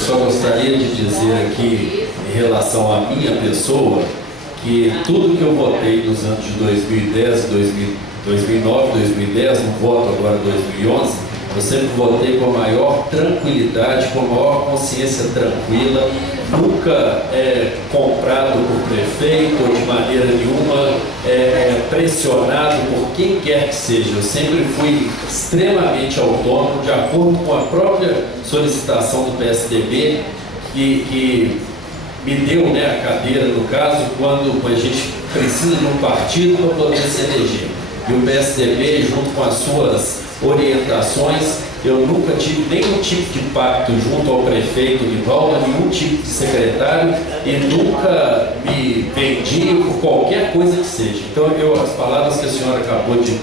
só gostaria de dizer aqui, em relação à minha pessoa, que tudo que eu votei nos anos de 2010, 2009, 2010, no voto agora 2011, eu sempre votei com a maior tranquilidade, com a maior consciência tranquila, nunca comprado por prefeito ou de maneira nenhuma pressionado por quem quer que seja. Eu sempre fui extremamente autônomo, de acordo com a própria solicitação do PSDB, que me deu, a cadeira, no caso, quando a gente precisa de um partido para poder se eleger. E o PSDB, junto com as suas orientações, eu nunca tive nenhum tipo de pacto junto ao prefeito Nivaldo, nenhum tipo de secretário, e nunca me vendi por qualquer coisa que seja. Então, as palavras que a senhora acabou de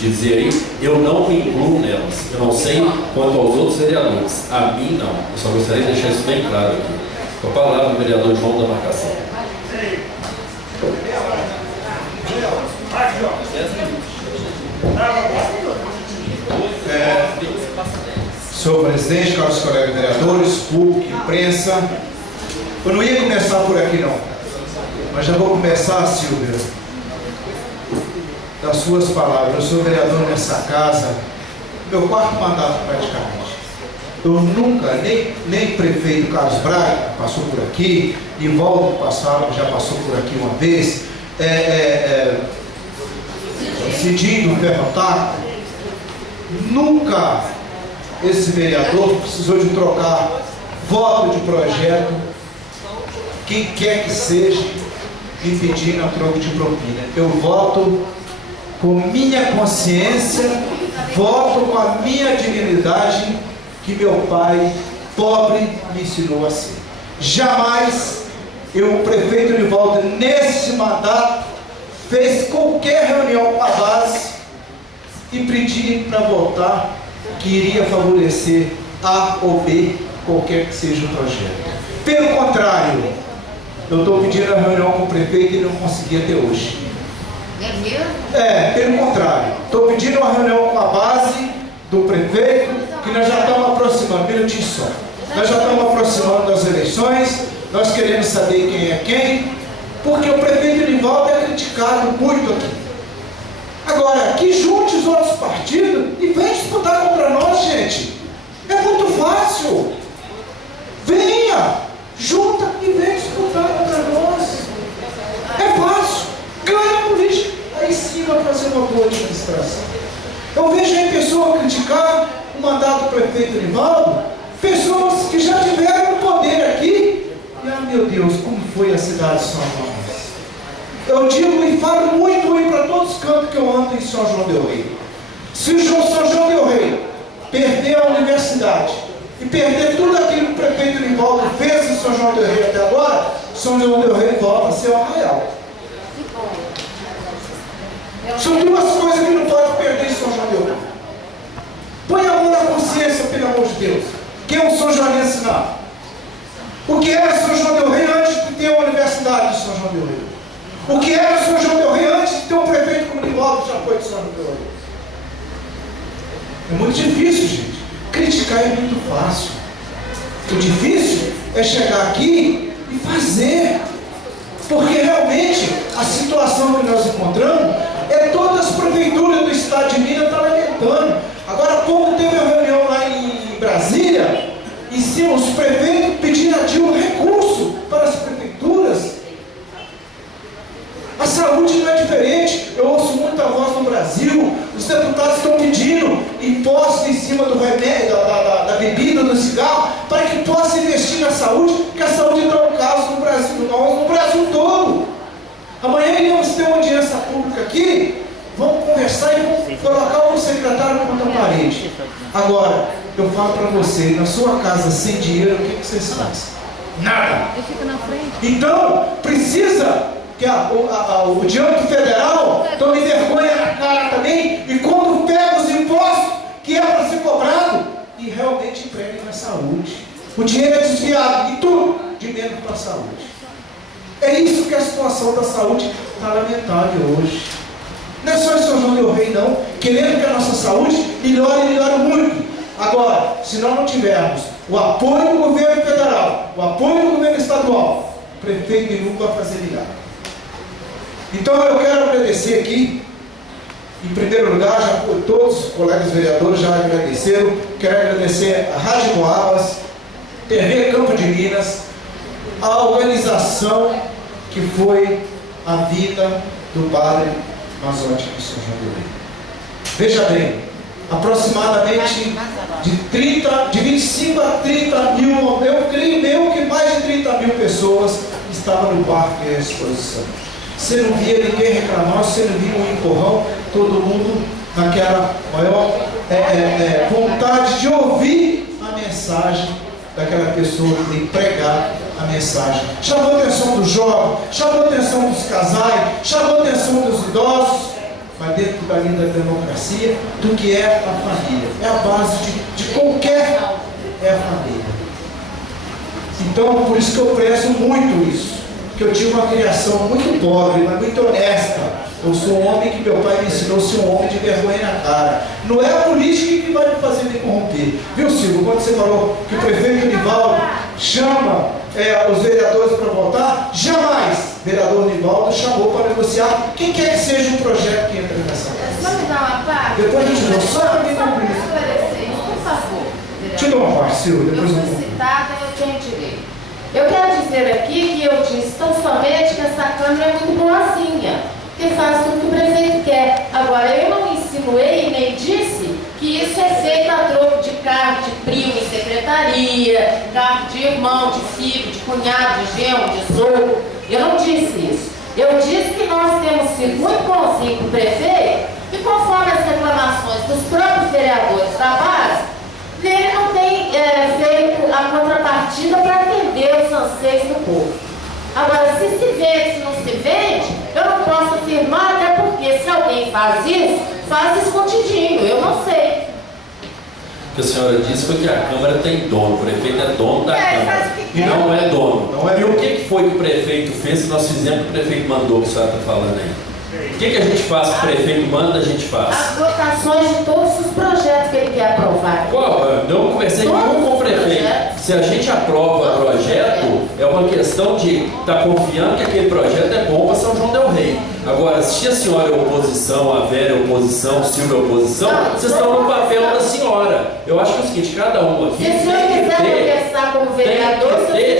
dizer aí, eu não me incluo nelas. Eu não sei quanto aos outros vereadores. A mim, não. Eu só gostaria de deixar isso bem claro aqui. Com a palavra do vereador João da Marcação. Senhor presidente, caros colegas vereadores, público, imprensa, eu não ia começar por aqui não, mas já vou começar, Silvia, das suas palavras. Eu sou vereador nessa casa, meu quarto mandato praticamente. Eu nunca, nem prefeito Carlos Braga passou por aqui, Nivaldo já passou por aqui uma vez, Cidinho Ferrotaco, nunca esse vereador precisou de trocar voto de projeto, quem quer que seja, me pedindo a troco de propina. Eu voto com minha consciência, voto com a minha dignidade, que meu pai, pobre, me ensinou a ser. Jamais o prefeito Nivaldo, nesse mandato, fez qualquer reunião com a base e pedir para votar que iria favorecer A ou B, qualquer que seja o projeto. Pelo contrário, eu estou pedindo a reunião com o prefeito e não consegui até hoje. É mesmo? Pelo contrário, estou pedindo uma reunião com a base do prefeito, que nós já estamos aproximando, minutinho só, nós já estamos aproximando das eleições, nós queremos saber quem é quem, porque o prefeito Nivaldo é criticado muito aqui. Agora, que junte os outros partidos e vem disputar contra nós, gente. É muito fácil. Venha, junta e vem disputar contra nós. É fácil. Ganha a política. Aí sim vai fazer uma boa administração. Eu vejo aí pessoas criticar o mandato do prefeito Nivaldo, pessoas que já tiveram o poder aqui. E, meu Deus, como foi a cidade de São João? Eu digo e falo muito aí para todos os cantos que eu ando em São João del Rei. Se o São João del Rei perder a universidade e perder tudo aquilo que o prefeito Nivaldo fez em São João del Rei até agora, São João del Rei volta a ser o Arraial. São duas coisas que não pode perder em São João del Rei. Põe a mão na consciência, pelo amor de Deus. Quem é um São Joanense não? O que era São João del Rei antes de ter a universidade de São João del Rei? O que era São João del Rei antes de ter um prefeito como Nivaldo, que já foi de São João del Rei? É muito difícil, gente. Criticar é muito fácil. O difícil é chegar aqui e fazer. Porque realmente a situação que nós encontramos é todas as prefeituras do estado de Minas estão lamentando. Agora há pouco teve uma reunião lá em Brasília, e sim, os prefeitos pedindo a Dilma recurso para as prefeituras. A saúde não é diferente. Eu ouço muita voz no Brasil. Os deputados estão pedindo imposto em cima do remédio, da bebida, do cigarro, para que possa investir na saúde, porque a saúde está um caso no Brasil, no Brasil todo. Amanhã iremos ter uma audiência pública aqui, vamos conversar e vamos colocar o secretário contra a parede. Agora, eu falo para você, na sua casa sem dinheiro, o que vocês fazem? Nada. Então, precisa que o diâmetro federal tome vergonha na cara também, e quando pega os impostos que é para ser cobrado, e realmente empregue na saúde. O dinheiro é desviado e tudo de menos para a saúde. É isso que a situação da saúde está lamentável hoje. Não é só em São João del Rei não, querendo que a nossa saúde melhore e melhore muito. Agora, se nós não tivermos o apoio do governo federal, o apoio do governo estadual, o prefeito nunca vai fazer milagre. Então eu quero agradecer aqui, em primeiro lugar, já todos os colegas vereadores já agradeceram, quero agradecer a Rádio Moabas, TV Campo de Minas, a organização que foi a vida do padre Mazotti de São João do Rei. Veja bem, aproximadamente de 25 a 30 mil, eu creio que mais de 30 mil pessoas estavam no parque à exposição. Você não via ninguém reclamar, você não via um empurrão, todo mundo naquela maior vontade de ouvir a mensagem daquela pessoa que tem que pregar a mensagem. Chamou a atenção do jovem, chamou a atenção dos casais, chamou a atenção dos idosos, mas dentro da linha da democracia, do que é a família. É a base de qualquer, é a família. Então, por isso que eu prezo muito isso, que eu tive uma criação muito pobre, mas muito honesta. Eu sou um homem que meu pai me ensinou a ser um homem de vergonha na cara. Não é a política que vai me fazer me corromper. Viu, Silvio, quando você falou que o prefeito Nivaldo chama os vereadores para votar, jamais o vereador Nivaldo chamou para negociar quem quer que seja um projeto que entra nessa casa. Só me dá uma parte? Depois a gente não só para me cumprir. Esclarecer isso, por favor. Te dou uma parte, Silvio. Eu fui citada, eu tenho direito. Eu quero dizer aqui que eu disse tão somente que essa Câmara é muito boazinha, que faz tudo que o prefeito quer. Agora, eu não insinuei e nem disse que isso é feito a troco de cargo de primo em secretaria, cargo de irmão, de filho, de cunhado, de genro, de sogro. Eu não disse isso. Eu disse que nós temos sido muito bonzinhos com o prefeito e conforme as reclamações dos próprios vereadores da base, ele não tem feito a contrapartida para atender os anseios do povo. Agora, se se vende, se não se vende, eu não posso afirmar, até porque se alguém faz escondidinho, eu não sei. O que a senhora disse foi que a Câmara tem dono, o prefeito é dono da Câmara. E não é dono. E o que foi que o prefeito fez que nós fizemos que o prefeito mandou, que a senhora está falando aí? O que a gente faz que o prefeito manda, a gente faz? As votações de todos os projetos que ele quer aprovar. Eu não conversei nenhum com o prefeito. Se a gente aprova o projeto, é uma questão de estar confiando que aquele projeto é bom para São João del Rei. Agora, se a senhora é oposição, a Vera é oposição, o Silvio é oposição, vocês estão no papel da senhora. Eu acho que é o seguinte, cada um aqui se a senhora quiser conversar como vereador,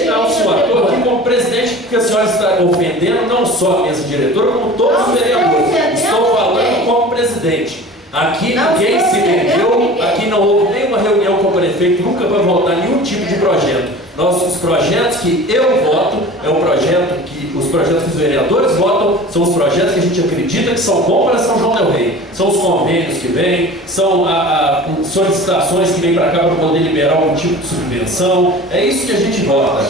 não, senhora, estou aqui como presidente, porque a senhora está ofendendo não só a mesa diretora, como todos os vereadores. Estou falando como presidente. Aqui ninguém se vendeu, aqui não houve nenhuma reunião com o prefeito, nunca para votar nenhum tipo de projeto. Os projetos que eu voto, os projetos que os vereadores votam, são os projetos que a gente acredita que são bons para São João del Rei. São os convênios que vêm, são solicitações que vêm para cá para poder liberar algum tipo de subvenção. É isso que a gente vota.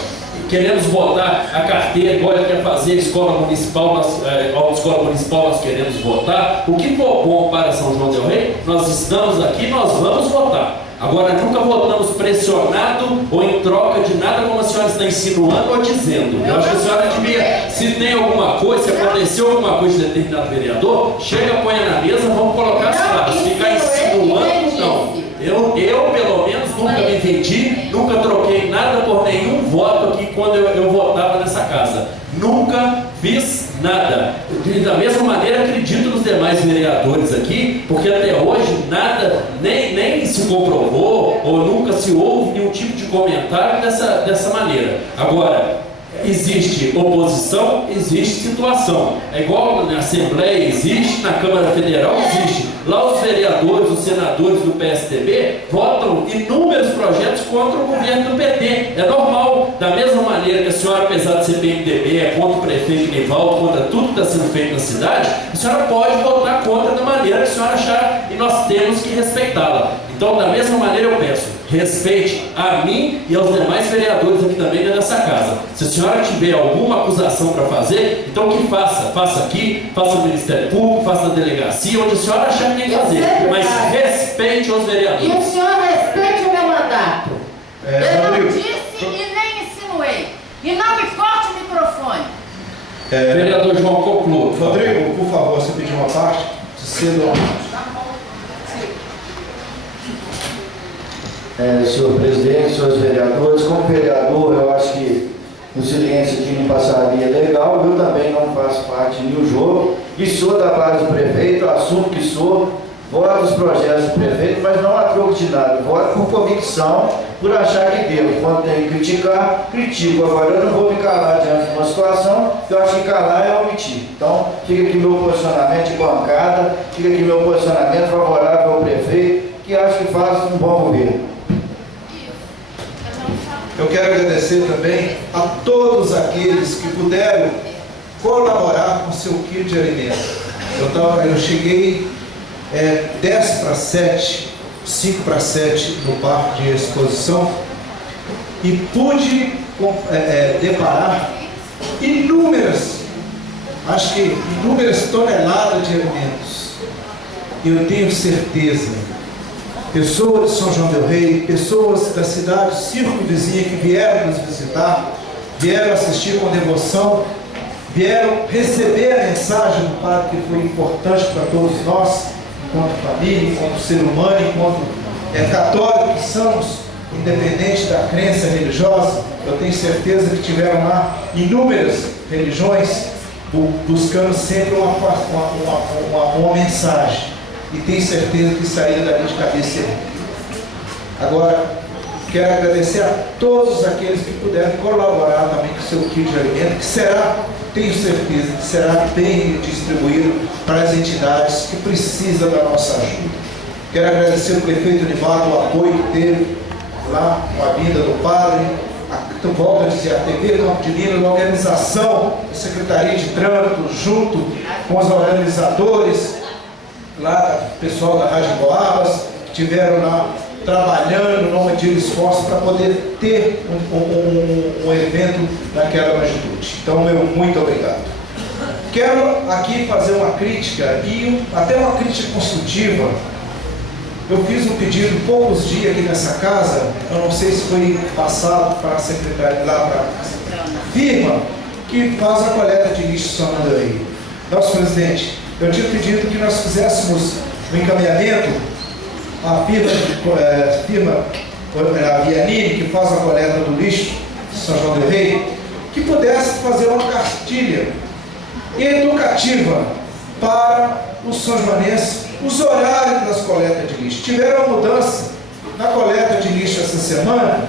Queremos votar a carteira, igual ele quer fazer a escola municipal, nós queremos votar. O que for bom para São João del Rei, nós estamos aqui, nós vamos votar. Agora, nunca votamos pressionado ou em troca de nada, como a senhora está insinuando ou dizendo. Eu acho que a senhora devia, se tem alguma coisa, se aconteceu alguma coisa de determinado vereador, chega, põe na mesa, vamos colocar as falas. Ficar insinuando, não. Eu, pelo menos, nunca me vendi, nunca troquei nada por nenhum voto aqui quando eu votava nessa casa. Nunca fiz nada. Da mesma maneira, acredito nos demais vereadores aqui, porque até hoje nada, nem se comprovou ou nunca se houve nenhum tipo de comentário dessa maneira. Agora, existe oposição, existe situação. É igual na Assembleia existe, na Câmara Federal existe. Lá os vereadores, os senadores do PSDB votam inúmeros projetos contra o governo do PT. É normal. Da mesma maneira que a senhora, apesar de ser PMDB, é contra o prefeito Nivaldo, contra tudo que está sendo feito na cidade, a senhora pode votar contra da maneira que a senhora achar e nós temos que respeitá-la. Então, da mesma maneira eu peço, respeite a mim e aos demais vereadores aqui também dentro dessa casa. Se a senhora tiver alguma acusação para fazer, então que faça aqui, faça no Ministério Público, faça na delegacia, onde a senhora achar que tem que fazer, mas respeite os vereadores. E o senhor respeite o meu mandato. Eu não Rodrigo, disse e nem insinuei. E não me corte o microfone. Vereador João, conclua. Rodrigo, por favor, você pediu uma parte? Cedo. senhor presidente, senhores vereadores. Como vereador, eu acho que o silêncio aqui não passaria legal. Eu também não faço parte de nenhum jogo e sou da base do prefeito, assumo que sou, voto os projetos do prefeito, mas não há troco de nada. Voto por convicção, por achar que devo. Quando tem que criticar, critico. Agora eu não vou me calar diante de uma situação, que eu acho que calar é omitir. Então, fica aqui meu posicionamento de bancada, fica aqui meu posicionamento favorável ao prefeito, que acho que faz um bom governo. Eu quero agradecer também a todos aqueles que puderam colaborar com o seu quilo de alimento. Eu cheguei 10 para 7, 5 para 7 no parque de exposição e pude deparar inúmeras toneladas de alimentos. Eu tenho certeza, pessoas de São João del Rei, pessoas da cidade circunvizinha que vieram nos visitar, vieram assistir com devoção, vieram receber a mensagem do Padre, que foi importante para todos nós, enquanto família, enquanto ser humano, enquanto católico que somos, independente da crença religiosa. Eu tenho certeza que tiveram lá inúmeras religiões buscando sempre uma mensagem. E tenho certeza que saíram dali de cabeça erguida. Agora, quero agradecer a todos aqueles que puderam colaborar também com o seu kit de alimento, que será, tenho certeza, que será bem distribuído para as entidades que precisam da nossa ajuda. Quero agradecer ao prefeito Nivaldo o apoio que teve lá com a vinda do padre, volto a dizer, a TV Campo de Minas, a organização da Secretaria de Trânsito, junto com os organizadores, lá, o pessoal da Rádio Boabas, que estiveram lá trabalhando, não medindo esforço para poder ter um evento daquela magnitude. Então, meu muito obrigado. Quero aqui fazer uma crítica, e até uma crítica construtiva. Eu fiz um pedido poucos dias aqui nessa casa, eu não sei se foi passado para a secretaria, lá para a firma que faz a coleta de lixo São João del Rei. Nosso presidente, eu tinha pedido que nós fizéssemos um encaminhamento à firma a Vianini, que faz a coleta do lixo de São João del Rei, que pudesse fazer uma cartilha educativa para os são joanenses, os horários das coletas de lixo. Tiveram uma mudança na coleta de lixo essa semana.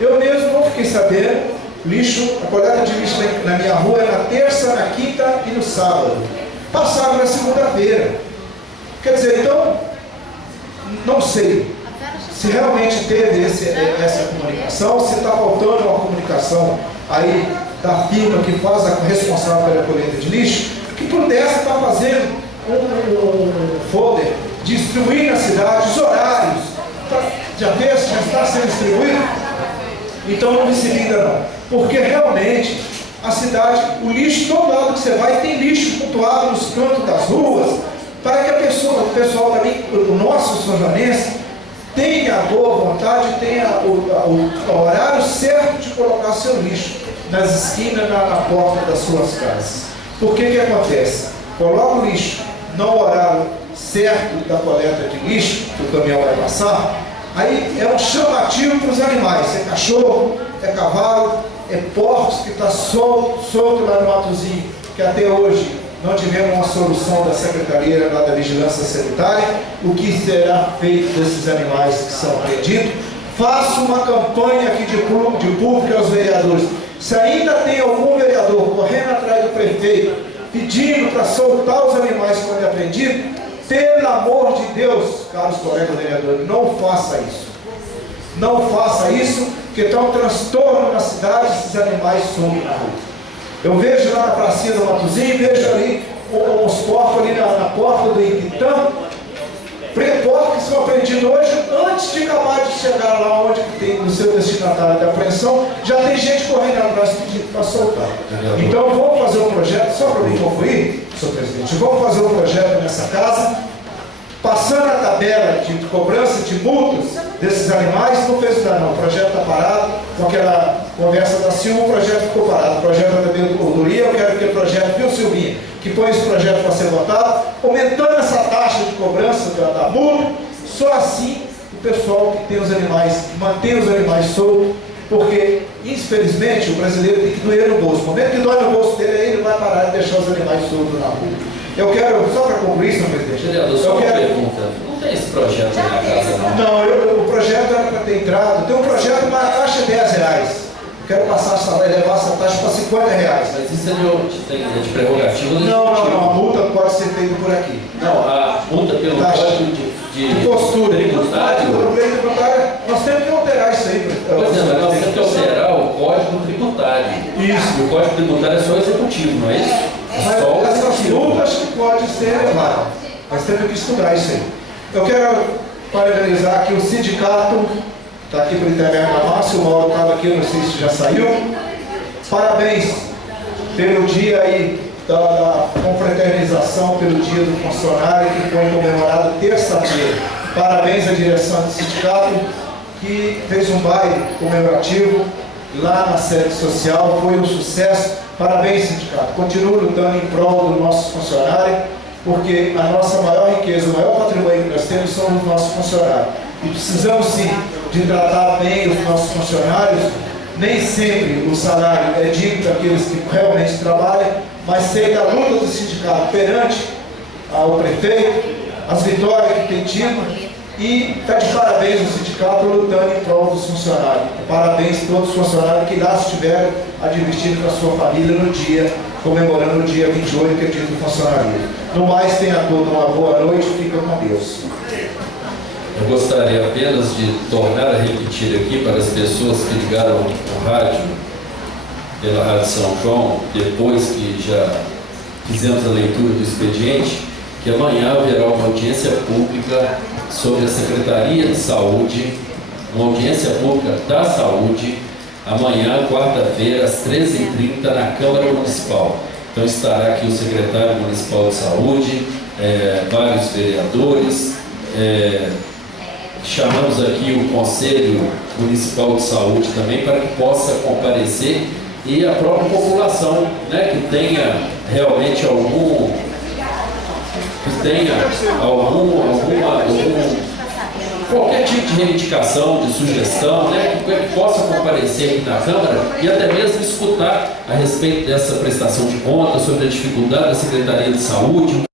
Eu mesmo não fiquei sabendo. A coleta de lixo na minha rua é na terça, na quinta e no sábado. Passaram na segunda-feira. Quer dizer, então, não sei se realmente teve essa comunicação, se está faltando uma comunicação aí da firma que faz a responsável pela coleta de lixo, que pudesse estar fazendo um folder, distribuir na cidade os horários. Já está sendo distribuído? Então não recebi ainda não. Porque realmente a cidade, o lixo, todo lado que você vai, tem lixo pontuado nos cantos das ruas, para que o pessoal também, o nosso são joanense, tenha a boa vontade, tenha o horário certo de colocar seu lixo nas esquinas, na porta das suas casas. Por que acontece? Coloca o lixo no horário certo da coleta de lixo, que o caminhão vai passar, aí é um chamativo para os animais. É cachorro, é cavalo, é porcos que está solto lá no matozinho, que até hoje não tivemos uma solução da Secretaria lá da Vigilância Sanitária. O que será feito desses animais que são apreendidos? Faço uma campanha aqui de público aos vereadores. Se ainda tem algum vereador correndo atrás do prefeito, pedindo para soltar os animais quando é apreendido, pelo amor de Deus, caros colegas vereadores, não faça isso. Não faça isso, porque está um transtorno na cidade, esses animais somem na rua. Eu vejo lá na pracinha do Matozinho, vejo ali uns porcos ali na porta do Ibitã, porcos que são apreendidos hoje, antes de acabar de chegar lá onde tem o seu destinatário da apreensão, já tem gente correndo atrás pedindo para soltar. Então vamos fazer um projeto, só para me concluir, senhor presidente, vamos fazer um projeto nessa casa, passando a tabela de cobrança de multas desses animais. Não fez nada não, o projeto está parado, com aquela conversa da Silva, o projeto ficou parado, o projeto da Veedoria, eu quero aquele projeto, viu Silvinha, que põe esse projeto para ser votado, aumentando essa taxa de cobrança da multa. Só assim o pessoal que tem os animais, mantém os animais soltos, porque, infelizmente, o brasileiro tem que doer no bolso. No momento que dói no bolso dele, aí ele vai parar de deixar os animais soltos na rua. Eu quero, só para concluir, senhor presidente, Vereador, só uma pergunta. Não tem esse projeto aí na casa, não? Não, o projeto era para ter entrado. Tem um projeto, uma taxa de R$10. Eu quero passar levar essa taxa para R$50. Mas isso é de prerrogativa do Não, executivo. a multa pode ser feita por aqui. Não, a multa pelo Taxa código de postura. tributário. O lei tributária, nós temos que alterar isso aí. Pois é, mas nós temos que alterar o código tributário. Isso. E o código tributário é só o executivo, não é isso? Mas Só o essas executivo. multas que pode ser elevada. Nós temos que estudar isso aí. Eu quero parabenizar aqui o sindicato, está aqui por intermédio da Márcia, o Mauro estava aqui, não sei se já saiu. Parabéns pelo dia aí da confraternização, pelo dia do funcionário, que foi comemorado terça-feira. Parabéns à direção do sindicato, que fez um baile comemorativo lá na sede social, foi um sucesso. Parabéns, sindicato. Continue lutando em prol do nosso funcionário, porque a nossa maior riqueza, o maior patrimônio que nós temos são os nossos funcionários. E precisamos sim de tratar bem os nossos funcionários. Nem sempre o salário é digno daqueles que realmente trabalham, mas sei da luta do sindicato perante ao prefeito, as vitórias que tem tido, e está de parabéns ao sindicato lutando em prol dos funcionários. Parabéns a todos os funcionários que lá estiveram advertindo com a sua família no dia, comemorando o dia 28, que é o dia do funcionalismo. No mais, tenha todos uma boa noite, fica com Deus. Eu gostaria apenas de tornar a repetir aqui para as pessoas que ligaram o rádio, pela Rádio São João, depois que já fizemos a leitura do expediente, que amanhã haverá uma audiência pública sobre a Secretaria de Saúde, uma audiência pública da saúde, amanhã, quarta-feira, às 13h30, na Câmara Municipal. Então estará aqui o secretário municipal de saúde, vários vereadores, chamamos aqui o Conselho Municipal de Saúde também para que possa comparecer, e a própria população, né, que tenha realmente qualquer tipo de reivindicação, de sugestão, né, que possa comparecer aqui na Câmara e até mesmo escutar a respeito dessa prestação de contas, sobre a dificuldade da Secretaria de Saúde.